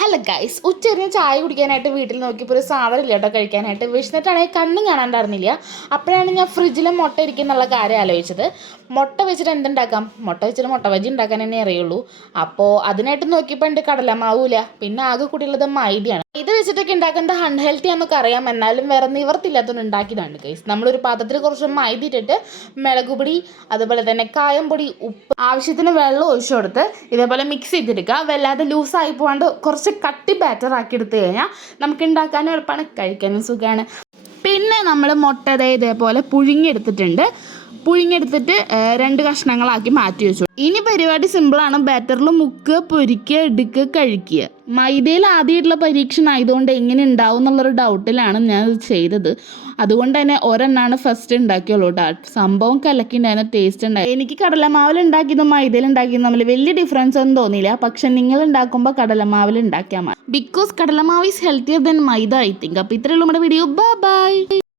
Hello guys, ഉച്ചരിഞ്ഞ് ചായ കുടിക്കാനായിട്ട് വീട്ടിൽ നോക്കിയപ്പോൾ ഒരു സാധനം ഇല്ല കേട്ടോ കഴിക്കാനായിട്ട്. വിശന്നിട്ടാണെങ്കിൽ കണ്ണും കാണാണ്ടായിരുന്നില്ല. അപ്പോഴാണ് ഞാൻ ഫ്രിഡ്ജിൽ മുട്ട ഇരിക്കുന്നുള്ള കാര്യം ആലോചിച്ചത്. മുട്ട വെച്ചിട്ട് എന്തുണ്ടാക്കാം? മുട്ട വെച്ചിട്ട് മുട്ട ബജി ഉണ്ടാക്കാൻ തന്നെ അറിയുള്ളൂ. അപ്പോൾ അതിനായിട്ട് നോക്കിയപ്പോൾ എൻ്റെ കടലമാവില്ല, പിന്നെ ആകെ കൂടിയുള്ളത് മൈദയാണ്. ഇത് വെച്ചിട്ടൊക്കെ ഉണ്ടാക്കുന്നത് അൺഹെൽത്തി ആണെന്നൊക്കെ അറിയാം, എന്നാലും വേറെ നിവർത്തില്ലാത്തതുകൊണ്ട് ഉണ്ടാക്കിയതാണ് ഗൈസ്. നമ്മളൊരു പാത്രത്തിൽ കുറച്ച് മൈദ ഇട്ടിട്ട് മുളകുപൊടി, അതുപോലെ തന്നെ കായംപൊടി, ഉപ്പ്, ആവശ്യത്തിന് വെള്ളം ഒഴിച്ചു കൊടുത്ത് ഇതേപോലെ മിക്സ് ചെയ്തെടുക്കുക. വല്ലാതെ ലൂസായി പോകാണ്ട് കുറച്ച് കട്ടി ബാറ്റർ ആക്കി എടുത്തു കഴിഞ്ഞാൽ നമുക്ക് ഉണ്ടാക്കാനും എളുപ്പമാണ്, കഴിക്കാനും സുഖമാണ്. പിന്നെ നമ്മൾ മുട്ട ഇതേപോലെ പുഴുങ്ങിയെടുത്തിട്ടുണ്ട്. പുഴുങ്ങിയെടുത്തിട്ട് 2 കഷ്ണങ്ങളാക്കി മാറ്റി വെച്ചു. ഇനി പരിപാടി സിമ്പിളാണ്. ബാറ്ററിൽ മുക്കുക, പൊരിക്കുക, എടുക്കുക, കഴിക്കുക. മൈദയിൽ ആദ്യമായിട്ടുള്ള പരീക്ഷണം ആയതുകൊണ്ട് എങ്ങനെ ഉണ്ടാവും എന്നുള്ളൊരു ഡൗട്ടിലാണ് ഞാൻ ഇത് ചെയ്തത്. അതുകൊണ്ട് തന്നെ ഒരെണ്ണമാണ് ഫസ്റ്റ് ഉണ്ടാക്കിയുള്ളൂ കേട്ടോ. സംഭവം കലക്കിണ്ടായിരുന്നു, ടേസ്റ്റ് ഉണ്ടായി. എനിക്ക് കടലമാവിൽ ഉണ്ടാക്കിയതും മൈദയിൽ ഉണ്ടാക്കിയതും തമ്മിൽ വലിയ ഡിഫറൻസ് ഒന്നും തോന്നിയില്ല. പക്ഷെ നിങ്ങൾ ഉണ്ടാക്കുമ്പോൾ കടലമാവിൽ ഉണ്ടാക്കിയാൽ മതി. ബിക്കോസ് കടലമാവ് is healthier than maida I think. അപ്പോൾ ഇത്രയുള്ള നമ്മുടെ വീഡിയോ. ബൈ.